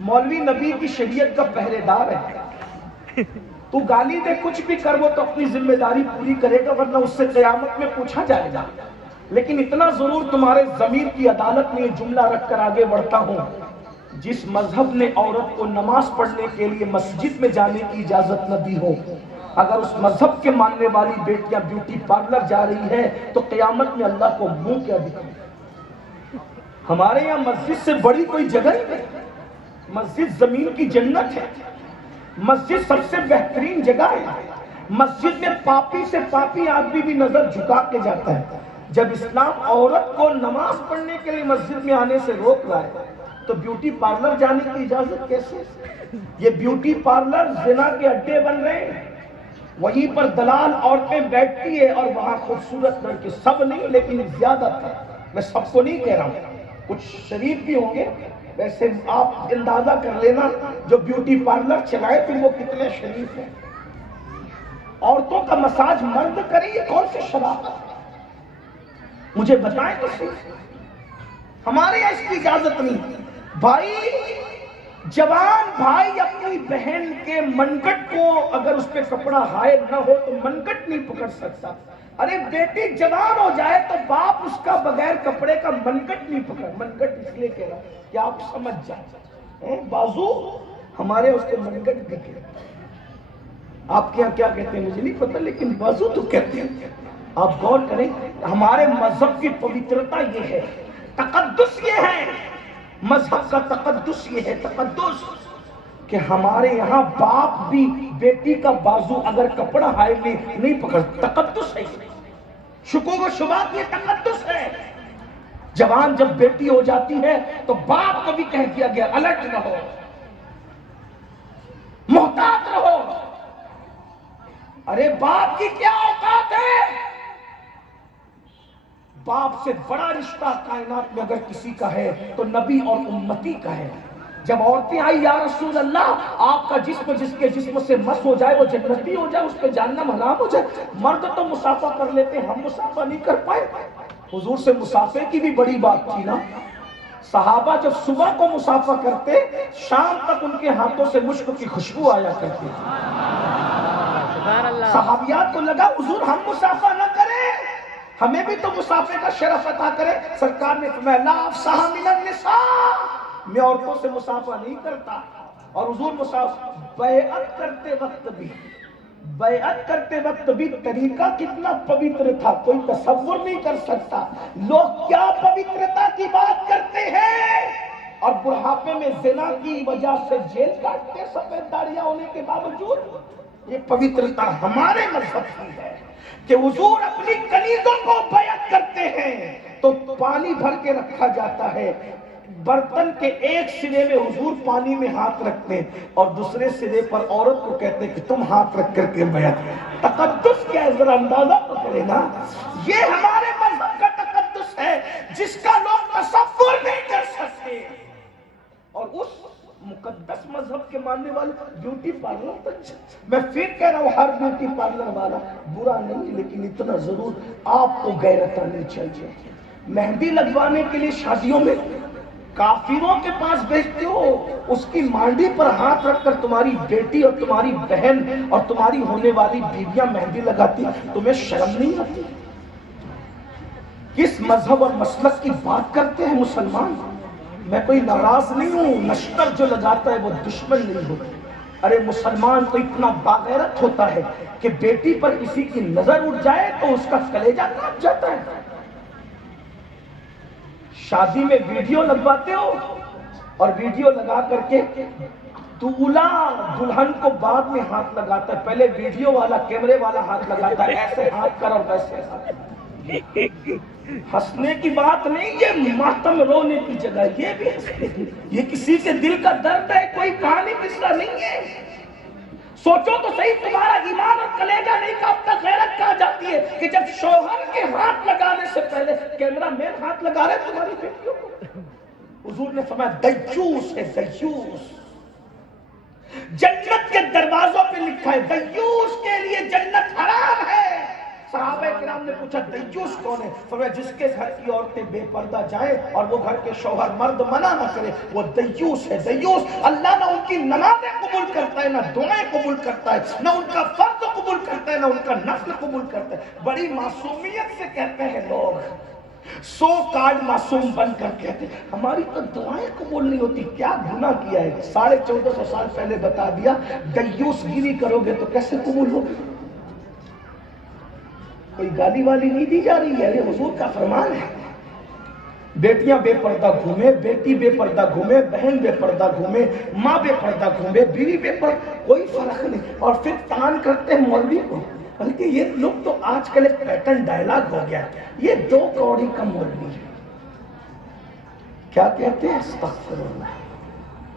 مولوی نبی کی شریعت کا پہرے دار ہے. تو گالی دے کچھ بھی کر وہ تو اپنی ذمہ داری پوری کرے گا ورنہ اس سے قیامت میں پوچھا جائے گا. لیکن اتنا ضرور تمہارے ضمیر کی عدالت میں یہ جملہ رکھ کر آگے بڑھتا ہوں، جس مذہب نے عورت کو نماز پڑھنے کے لیے مسجد میں جانے کی اجازت نہ دی ہو، اگر اس مذہب کے ماننے والی بیٹیاں بیوٹی پارلر جا رہی ہے تو قیامت میں اللہ کو منہ کیا دکھائے. ہمارے یہاں مسجد سے بڑی کوئی جگہ ہی نہیں. مسجد زمین کی جنت ہے. مسجد سب سے بہترین جگہ ہے. مسجد میں پاپی سے پاپی آدمی بھی نظر جھکا کے جاتا ہے. جب اسلام عورت کو نماز پڑھنے کے لیے مسجد میں آنے سے روک رہا ہے تو بیوٹی پارلر جانے کی اجازت کیسے؟ یہ بیوٹی پارلر زنا کے اڈے بن رہے ہیں. وہیں پر دلال عورتیں بیٹھتی ہے اور وہاں خوبصورت لڑکے، سب نہیں لیکن زیادہ تر، میں سب کو نہیں کہہ رہا ہوں، کچھ شریف بھی ہوں گے. ویسے آپ اندازہ کر لینا جو بیوٹی پارلر چلائے پھر وہ کتنے شریف ہیں. عورتوں کا مساج مرد کرے، یہ کون سی شرافت ہے؟ مجھے بتائیں تو صحیح. ہمارے یہاں اس کی اجازت نہیں. بھائی، جوان بھائی اپنی بہن کے منگٹ کو اگر اس پہ کپڑا حائل نہ ہو تو منگٹ نہیں پکڑ سکتا. ارے بیٹی جوان ہو جائے تو باپ اس کا بغیر کپڑے کا منگٹ نہیں پکڑ. منگٹ اس لیے کہہ رہا ہوں کہ آپ سمجھ جائیں. بازو ہمارے اس کو منگٹ بھی کہتے ہیں. آپ کے یہاں کیا کہتے ہیں مجھے نہیں پتا لیکن بازو تو کہتے ہیں. آپ غور کریں، ہمارے مذہب کی پوترتا یہ ہے، تقدس یہ ہے. مذہب کا تقدس یہ ہے، تقدس کہ ہمارے یہاں باپ بھی بیٹی کا بازو اگر کپڑا حائل نہیں پکڑ. تقدس ہے، شکوک و شبہات، یہ تقدس ہے. جوان جب بیٹی ہو جاتی ہے تو باپ کو بھی کہہ دیا گیا الرٹ رہو، محتاط رہو. ارے باپ کی کیا اوقات ہے؟ باپ سے بڑا رشتہ کائنات میں اگر کسی کا ہے تو نبی اور امتی کا ہے. جب عورتیں آئی یا رسول اللہ آپ کا جسم جس کے جسم سے مس ہو جائے وہ جنتی ہو جائے، اس پہ جہنم حرام ہو جائے. مرد تو مسافہ کر لیتے، ہم مسافہ نہیں کر پائے. حضور سے مسافے کی بھی بڑی بات تھی نا. صحابہ جب صبح کو مسافہ کرتے شام تک ان کے ہاتھوں سے مشک کی خوشبو آیا کرتی تھی. صحابیات کو لگا حضور ہم مسافہ نہ کریں، ہمیں بھی تو مسافے کا شرف عطا کرے. سرکار نے فرمایا لا افصح من النساء، میں عورتوں سے مسافہ نہیں کرتا. اور حضور بیعت کرتے وقت بھی طریقہ کتنا پوتر تھا کوئی تصور نہیں کر سکتا. لوگ کیا پوترتا کی بات کرتے ہیں اور بڑھاپے میں زنا کی وجہ سے جیل کاٹتے سفید داڑیاں ہونے کے باوجود. یہ پوترتا ہمارے مذہب کی ہے کہ حضور اپنی کنیزوں کو بیعت کرتے ہیں تو پانی بھر کے رکھا جاتا ہے. برتن کے ایک سرے میں حضور پانی میں ہاتھ رکھتے ہیں اور دوسرے سرے پر عورت کو کہتے ہیں کہ تم ہاتھ رکھ کر کے بیعت. تقدس کیا ہے ذرا اندازہ تو کرے نا. یہ ہمارے مذہب کا تقدس ہے جس کا لوگ تصور نہیں کر سکتے. اور اس مقدس مذہب کے ماننے والے بیوٹی پارلر تک. میں پھر کہہ رہا ہوں ہر بیوٹی پارلر والا برا نہیں لیکن اتنا ضرور آپ کو غیرت آنی چاہیے. مہندی لگوانے کے لیے شادیوں میں کافروں کے پاس بھیجتے ہو، اس کی مانڈی پر ہاتھ رکھ کر تمہاری بیٹی اور تمہاری بہن اور تمہاری ہونے والی بیویاں مہندی لگاتی، تمہیں شرم نہیں آتی؟ کس مذہب اور مسلک کی بات کرتے ہیں مسلمان؟ میں کوئی ناراض نہیں ہوں، نشتر جو لگاتا ہے وہ دشمن نہیں ہوتا. ارے مسلمان تو اتنا باغیرت ہوتا ہے کہ بیٹی پر کسی کی نظر اٹھ جائے تو اس کا کلیجہ کاپ جاتا ہے. شادی میں ویڈیو لگواتے ہو اور ویڈیو لگا کر کے دولہا دلہن کو بعد میں ہاتھ لگاتا ہے. پہلے ویڈیو والا کیمرے والا ہاتھ لگاتا ہے، ایسے ہاتھ کر اور ویسے ہاتھ. ہنسنے کی بات نہیں، یہ ماتم رونے کی جگہ. یہ بھی یہ کسی کے دل کا درد ہے، کوئی کہانی قصہ نہیں ہے. سوچو تو صحیح، تمہارا ایمان اور کلیجہ نہیں کانپتا؟ غیرت کہا جاتی ہے کہ جب شوہر کے ہاتھ لگانے سے پہلے کیمرہ مین ہاتھ لگا رہے تمہاری بیٹیوں کو. حضور نے فرمایا دیوس ہے، دیوس. جنت کے دروازوں پہ لکھا ہے دیوس کے لیے جنت حرام ہے. صحابہ کرام نے پوچھا دیوس کون ہے؟ فرمایا جس کے گھر کی عورتیں بے پردہ جائیں اور وہ گھر کے شوہر مرد منع نہ کرے، وہ دیوس ہے۔ دیوس اللہ نہ ان کی نمازیں قبول کرتا ہے، نہ دعائیں قبول کرتا ہے، نہ ان کا فرض قبول کرتا ہے، نہ ان کا نفل قبول کرتا ہے۔ بڑی معصومیت سے کہتے ہیں لوگ، سو کارڈ معصوم بن کر کہتے ہیں ہماری تو دعائیں قبول نہیں ہوتی۔ کیا گناہ کیا ہے؟ 1450 سال پہلے بتا دیا، دیوس گیری کرو گے تو کیسے قبول ہوگی؟ کوئی گالی والی نہیں دی جا رہی ہے، یہ حضور کا فرمان ہے۔ بیٹیاں بے پردہ گھومے، بیٹی بے پردہ گھومے، بہن بے پردہ گھومے، ماں بے پردہ گھومے، بیوی بے پردہ، کوئی فرق نہیں۔ اور پھر تان کرتے ہیں مولوی کو، بلکہ یہ لوگ تو آج کل ایک پیٹرن ڈائلاگ ہو گیا، یہ 2 کوڑی کا مولوی ہے۔ کیا کہتے ہیں؟ استغفر اللہ۔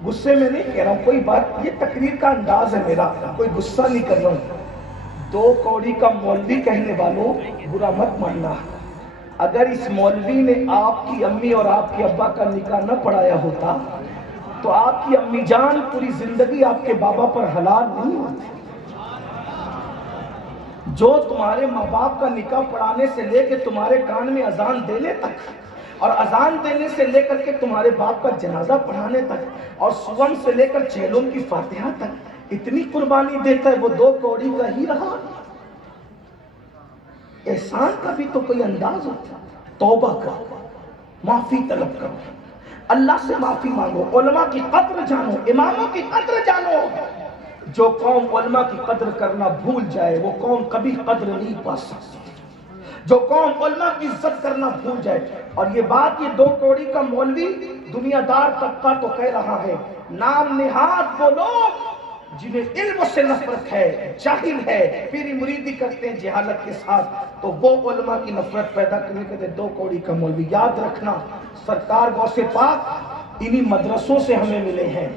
غصے میں نہیں کہہ رہا ہوں، کوئی بات، یہ تقریر کا انداز ہے میرا، کوئی غصہ نہیں کر رہا ہوں۔ 2 کوڑی کا مولوی کہنے والوں برا مت ماننا۔ اگر اس مولوی نے آپ کی امی اور آپ کے ابا کا نکاح نہ پڑھایا ہوتا تو آپ کی امی جان پوری زندگی آپ کے بابا پر حلال نہیں ہوتی۔ جو تمہارے ماں باپ کا نکاح پڑھانے سے لے کے تمہارے کان میں اذان دینے تک، اور اذان دینے سے لے کر کے تمہارے باپ کا جنازہ پڑھانے تک، اور صبح سے لے کر چہلم کی فاتحہ تک اتنی قربانی دیتا ہے، وہ 2 کوڑی کا ہی رہا۔ احسان کا بھی تو کوئی انداز ہوتا ہے۔ توبہ کرو، معافی طلب کرو، اللہ سے معافی مانگو، علماء کی قدر جانو، اماموں کی قدر جانو۔ جو قوم علماء کی قدر کرنا بھول جائے وہ قوم کبھی قدر نہیں پا سکتی۔ جو قوم علماء کی عزت کرنا بھول جائے، اور یہ بات یہ 2 کوڑی کا مولوی دنیا دار طبقہ تو کہہ رہا ہے، نام نہاد وہ لوگ جنہیں علم سے نفرت ہے، جاہل ہے، پیری مریدی کرتے ہیں جہالت کے ساتھ، تو وہ علماء کی نفرت پیدا کرنے کے 2 کوڑی کا مولوی۔ یاد رکھنا، سرکار غوث پاک انہی مدرسوں سے ہمیں ملے ہیں۔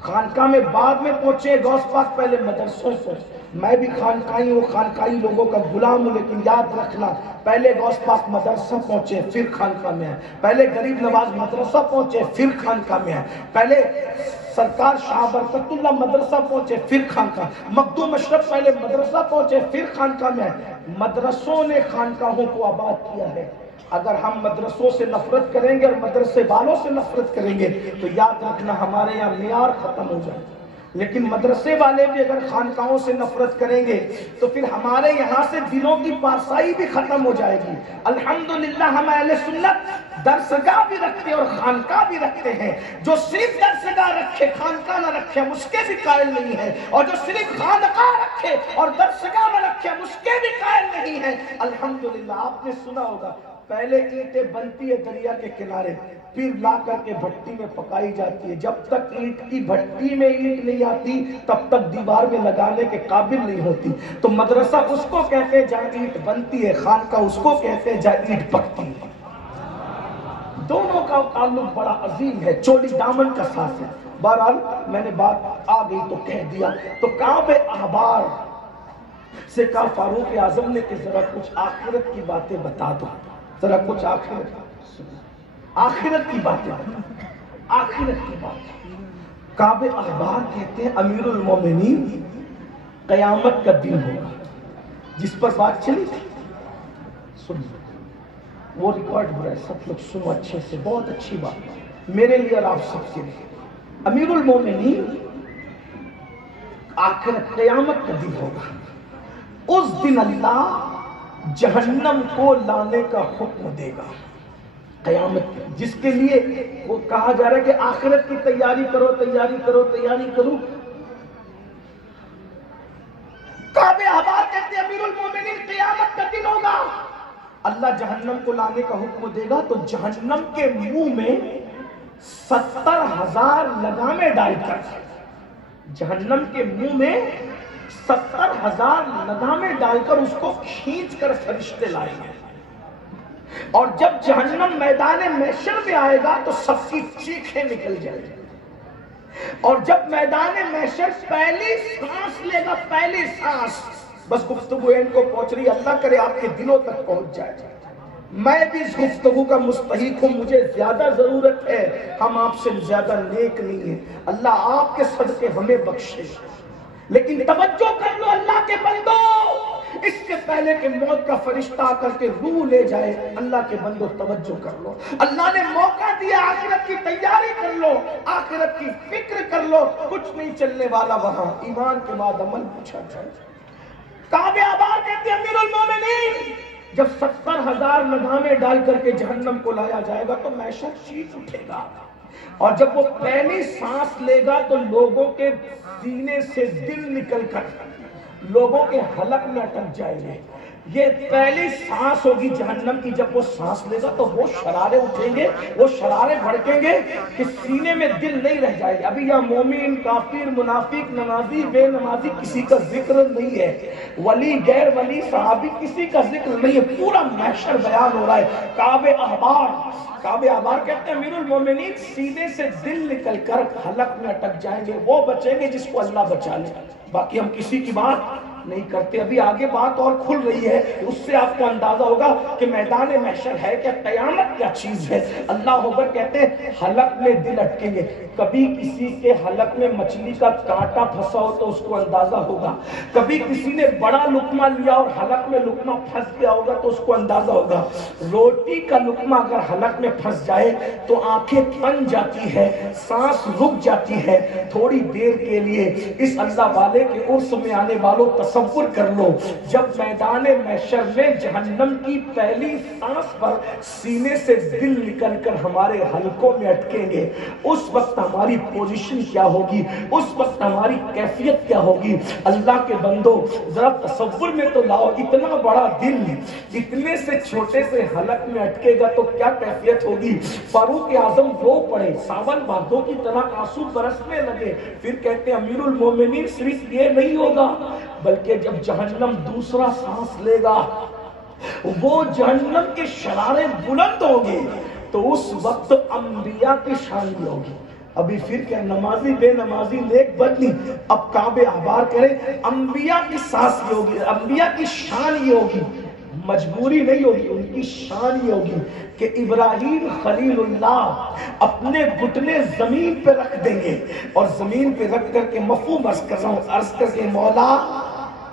خانقاہ میں بعد میں پہنچے، غوث پاک پہلے مدرسوں سے۔ میں بھی خانقاہی ہوں، خانقاہی لوگوں کا غلام ہوں، لیکن یاد رکھنا پہلے غوث پاک مدرسہ پہنچے پھر خانقاہ میں آئے، پہلے غریب نواز مدرسہ پہنچے پھر خانقاہ میں آئے، پہلے سرکار شاہ برکت اللہ مدرسہ پہنچے پھر خانقاہ، مخدوم اشرف پہلے مدرسہ پہنچے پھر خانقاہ میں آئے۔ مدرسوں نے خانقاہوں کو آباد کیا ہے۔ اگر ہم مدرسوں سے نفرت کریں گے اور مدرسے والوں سے نفرت کریں گے تو یاد رکھنا ہمارے یہاں معیار ختم ہو جائے گا۔ لیکن مدرسے والے بھی اگر خانقاہوں سے نفرت کریں گے تو پھر ہمارے یہاں سے دلوں کی پارسائی بھی ختم ہو جائے گی۔ الحمدللہ ہم اہل سنت درسگاہ بھی رکھتے اور خانقاہ بھی رکھتے ہیں۔ جو صرف درسگاہ رکھے خانقاہ نہ رکھے ہم اس کے بھی قائل نہیں ہیں، اور جو صرف خانقاہ رکھے اور درسگاہ نہ رکھے ہم اس کے بھی قائل نہیں ہیں۔ الحمدللہ آپ نے سنا ہوگا پہلے اینٹیں بنتی ہے دریا کے کنارے، پھر لا کر کے بھٹی میں پکائی جاتی ہے۔ جب تک اینٹ کی بھٹی میں اینٹ نہیں آتی تب تک دیوار میں لگانے کے قابل نہیں ہوتی۔ تو مدرسہ اس کو کہتے ہیں جہاں اینٹ بنتی ہے، خانقاہ اس کو کہتے ہیں جہاں اینٹ پکتی ہے۔ دونوں کا تعلق بڑا عظیم ہے، چولی دامن کا ساتھ ہے۔ بہرحال میں نے بات آ گئی تو کہہ دیا۔ تو کعب احبار سے کہا فاروق اعظم نے کہ ذرا کچھ آخرت کی باتیں بتا دو، ذرا کچھ آخرت کی باتیں، آخرت کی بات۔ کعب احبار کہتے ہیں امیر المومنین قیامت کا دن ہوگا، جس پر بات چلی تھی سن، وہ ریکارڈ ہو رہا ہے، سب لوگ سنو اچھے سے، بہت اچھی بات میرے لیے اور آپ سب کے لیے۔ امیر المومنین آخرت قیامت کا دن ہوگا، اس دن اللہ جہنم کو لانے کا حکم دے گا قیامت کے، جس کے لیے وہ کہا جا رہا ہے کہ آخرت کی تیاری کرو، تیاری کرو، تیاری کرو۔ کعب احبار کہتے ہیں امیر المومنین قیامت کا دن ہوگا، اللہ جہنم کو لانے کا حکم دے گا، تو جہنم کے منہ میں 70,000 لگامیں ڈال کر، جہنم کے منہ میں 70,000 لگامیں ڈال کر اس کو کھینچ کر فرشتے لائیں گے، اور جب جہنم میدان محشر میں آئے گا تو سب کی چیخیں نکل جائیں گی، اور جب میدان محشر پہلی سانس لے گا، پہلی سانس، بس گفتگو ان کو پہنچ رہی، اللہ کرے آپ کے دلوں تک پہنچ جائے۔ میں بھی اس گفتگو کا مستحق ہوں، مجھے زیادہ ضرورت ہے، ہم آپ سے زیادہ نیک نہیں ہیں، اللہ آپ کے صدقے ہمیں بخشے۔ لیکن توجہ کر لو اللہ کے بندو، اس سے پہلے کہ موت کا فرشتہ آ کر کے روح لے جائے، اللہ کے بندو توجہ کر لو، اللہ نے موقع دیا، آخرت کی تیاری کر لو، آخرت کی فکر کر لو، کچھ نہیں چلنے والا وہاں، ایمان کے بعد عمل پوچھا جائے۔ کعب احبار کہتے ہیں امیر المومنین جب 70,000 ندامے ڈال کر کے جہنم کو لایا جائے گا تو محشر چیخ اٹھے گا، اور جب وہ پہلی سانس لے گا تو لوگوں کے سینے سے دل نکل کر لوگوں کے حلق میں اٹک جائیں گے۔ یہ پہلی سانس ہوگی جہنم کی، جب وہ سانس لے گا تو وہ شرارے اٹھیں گے، وہ شرارے بھڑکیں گے کہ سینے میں دل نہیں رہ جائے گا۔ ابھی یہاں مومن، کافر، منافق، نمازی، بے نمازی کسی کا ذکر نہیں ہے، ولی غیر ولی صحابی کسی کا ذکر نہیں ہے، پورا محشر بیان ہو رہا ہے۔ کعب احبار کہتے ہیں امیر المومنین سینے سے دل نکل کر حلق میں اٹک جائیں گے، وہ بچیں گے جس کو اللہ بچا لے، باقی ہم کسی کی بات نہیں کرتے۔ ابھی آگے بات اور کھل رہی ہے، اس سے آپ کو اندازہ ہوگا کہ میدان محشر ہے کیا، قیامت کیا چیز ہے۔ اللہ ہوگا کہتے ہیں حلق میں دل اٹکیں گے، کبھی کسی کے حلق میں مچھلی کا کانٹا پھنسا ہو تو اس کو اندازہ ہوگا، کبھی کسی نے بڑا لقمہ لیا اور حلق میں لقمہ پھنس گیا ہوگا تو اس کو اندازہ ہوگا۔ روٹی کا لقمہ اگر حلق میں پھنس جائے تو آنکھیں تن جاتی ہے، سانس رک جاتی ہے تھوڑی دیر کے لیے۔ اس اللہ والے کے عرص میں آنے والوں تصور کر لو، جب میدان محشر میں جہنم کی پہلی سانس پر سینے سے دل نکل کر ہمارے حلقوں میں اٹکیں گے، اس وقت ہماری پوزیشن کیا ہوگی، اس وقت ہماری کیفیت کیا ہوگی۔ اللہ کے بندو ذرا تصور میں تو لاؤ، اتنا بڑا دل اتنے سے چھوٹے سے حلق میں اٹکے گا تو کیا کیفیت ہوگی۔ فاروق اعظم رو پڑے، ساون بادوں کی طرح آنسو برسنے لگے، پھر کہتے ہیں امیر المومنین صرف یہ نہیں ہوگا بلکہ جب جہنم دوسرا سانس لے گا، وہ جہنم کے شرارے بلند ہوں گے تو اس وقت انبیاء کی شان بھی ہوگی۔ ابھی پھر کیا نمازی بے نمازی نیک بد نہیں، اب کعب احبار کریں انبیاء کی سانس یہ ہوگی، انبیاء کی شان یہ ہوگی، مجبوری نہیں ہوگی، ان کی شان یہ ہوگی کہ ابراہیم خلیل اللہ اپنے گھٹنے زمین پہ رکھ دیں گے اور زمین پہ رکھ کر کے مفہوم عرض کر رہا ہوں، عرض کر کے مولا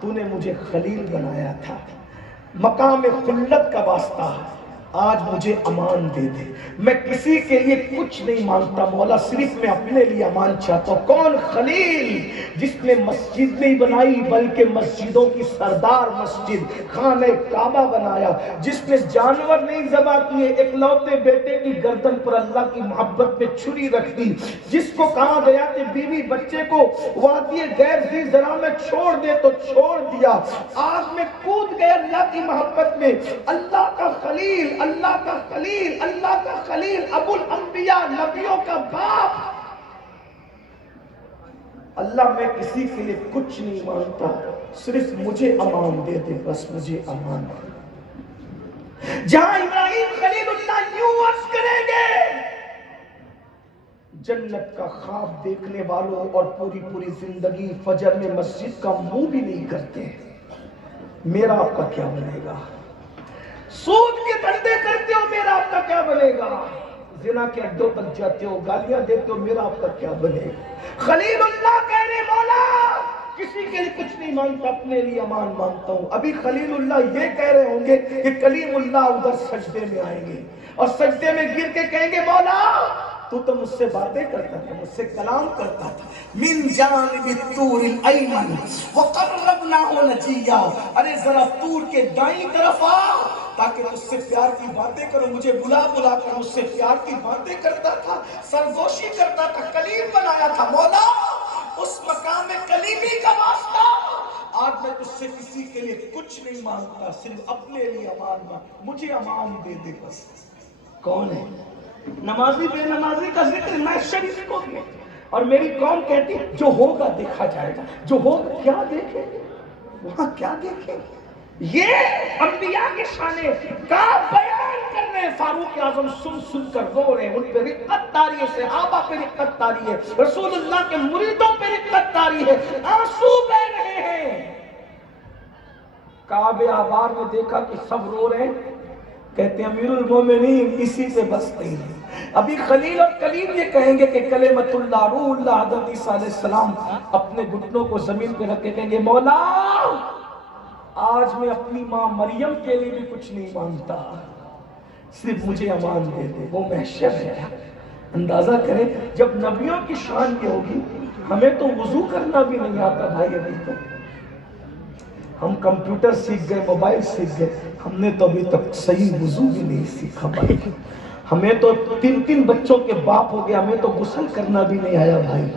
تو نے مجھے خلیل بنایا تھا، مقام خلت کا واسطہ آج مجھے امان دے دے، میں کسی کے لیے کچھ نہیں مانگتا مولا، صرف میں اپنے لیے امان چاہتا ہوں۔ کون خلیل؟ جس نے مسجد نہیں بنائی بلکہ مسجدوں کی سردار مسجد خانہ کعبہ بنایا، جس نے جانور نہیں ذبح کیے، اکلوتے بیٹے کی گردن پر اللہ کی محبت پہ چھری رکھ دی، جس کو کہا گیا کہ بیوی بچے کو وادی غیر ذی زرع میں چھوڑ دے تو چھوڑ دیا، آگ میں کود گئے اللہ کی محبت میں۔ اللہ کا خلیل، اللہ کا خلیل، اللہ کا خلیل، ابو الانبیاء، نبیوں کا باپ۔ اللہ میں کسی کے لیے کچھ نہیں مانگتا، صرف مجھے امان دے دے، بس مجھے امان دے۔ جہاں ابراہیم خلیل اللہ یوں عرض کریں گے، جنت کا خواب دیکھنے والوں اور پوری زندگی فجر میں مسجد کا منہ بھی نہیں کرتے، میرا آپ کا کیا بنے گا؟ سود کے دھندے کرتے ہو، میرا آپ کا کیا بنے گا؟ زنا کے اڈوں تک جاتے ہو، گالیاں دیتے ہو، میرا آپ کا کیا بنے گا؟ خلیل اللہ کہہ رہے مولا کسی کے لیے کچھ نہیں مانگتا، اپنے لیے امان مانگتا ہوں۔ ابھی خلیل اللہ یہ کہہ رہے ہوں گے کہ کلیم اللہ ادھر سجدے میں آئیں گے اور سجدے میں گر کے کہیں گے مولا تو مجھ سے باتیں کرتا تھا، مجھ سے کلام کرتا تھا، من جانب الطور الایمن وقربناہ نجیا، ارے ذرا طور کے دائیں طرف آ تاکہ تجھ سے پیار کی باتیں کرو، مجھے بلا کر مجھ سے پیار کی باتیں کرتا تھا، سرگوشی کرتا تھا، کلیم بنایا تھا۔ مولا اس مقام میں کلیمی کا واسطہ آج میں تجھ سے کسی کے لیے کچھ نہیں مانگتا، صرف اپنے لیے امان مانگتا، مجھے امان دے دے بس۔ کون ہے؟ نمازی بے نمازی کا ذکر میں شریف کو دیا، اور میری قوم کہتی ہے جو ہوگا دیکھا جائے گا، جو ہوگا کیا دیکھیں گے وہاں، کیا دیکھیں گے؟ یہ انبیاء کے شانے کا بیان کر رہے ہیں۔ فاروق اعظم سن کر رو رہے ہیں، ان پہ رقت تاری ہے، صحابہ پہ رقت تاری ہے، رسول اللہ کے مریدوں پہ رقت تاری ہے، آنسو بہ رہے ہیں۔ کعب احبار نے دیکھا کہ سب رو رہے ہیں، کہتے ہیں امیر المومنین اسی پہ بس نہیں ہے۔ ابھی خلیل اور کلیم یہ کہیں گے کہ کلمت اللہ روح اللہ، حضرت عیسیٰ علیہ السلام اپنے گھٹنوں کو زمین پہ رکھ کے کہیں گے مولا آج میں اپنی ماں مریم کے لیے بھی کچھ نہیں مانگتا، صرف مجھے امان دے دے، وہ محشر ہے۔ اندازہ کریں جب نبیوں کی شان یہ ہوگی، ہمیں تو وضو کرنا بھی نہیں آتا بھائی، ابھی تک ہم کمپیوٹر سیکھ گئے، موبائل سیکھ گئے، ہم نے تو ابھی تک صحیح وضو بھی نہیں سیکھا بھائی۔ ہمیں تو 3 بچوں کے باپ ہو گئے، ہمیں تو غسل کرنا بھی نہیں آیا بھائی۔